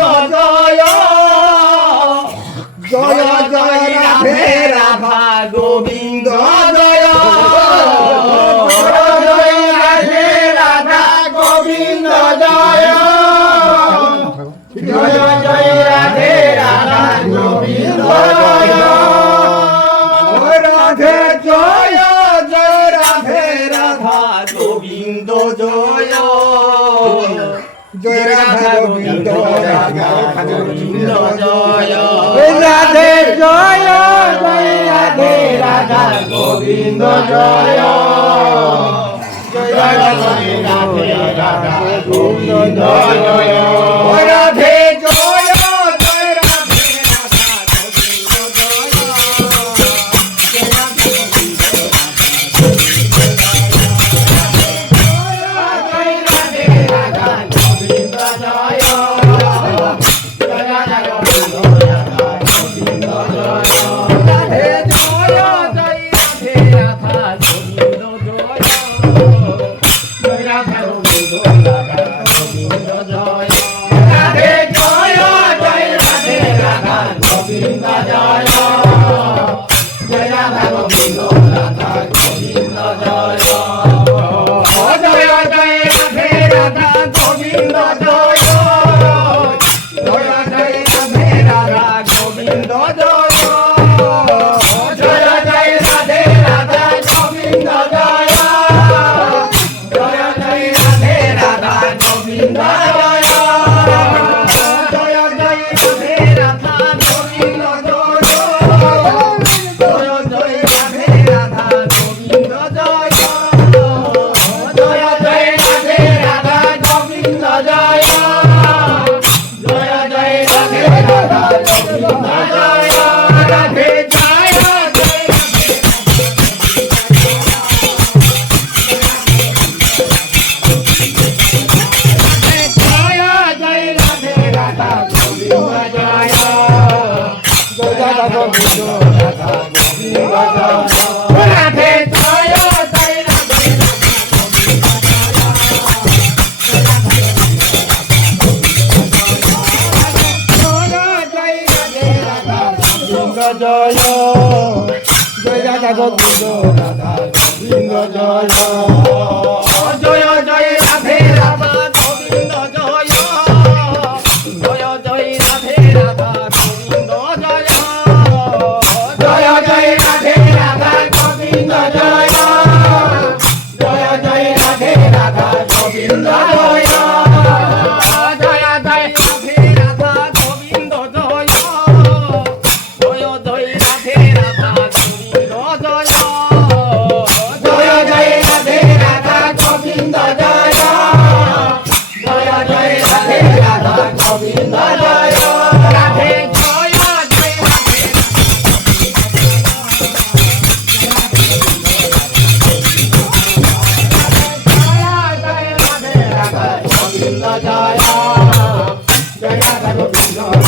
Joy Joy Joy Radhe Radha Govinda Joy Joy Radhe Radha Govinda Joy Joy Joy Radhe Radha Govinda Joy Radhe Joy Joy Radhe Radha Govinda Joy Joy Radha Govinda Govinda Joy Radhe Joy Joy Radhe Radha Govinda Joy Joy Radhe Radha Govinda Joy Radhe Joy Joy Radhe Radha Govinda Joy Joy Radha Govinda Radha Govinda Joy Joy Joy Radhe Radha Govinda Joy Joy Joy Radhe Radha Govinda Joy Joy Joy Radhe Radha Govinda Joy Joy Joy Radhe Radha Govinda Joy Joy Joy Radha Govinda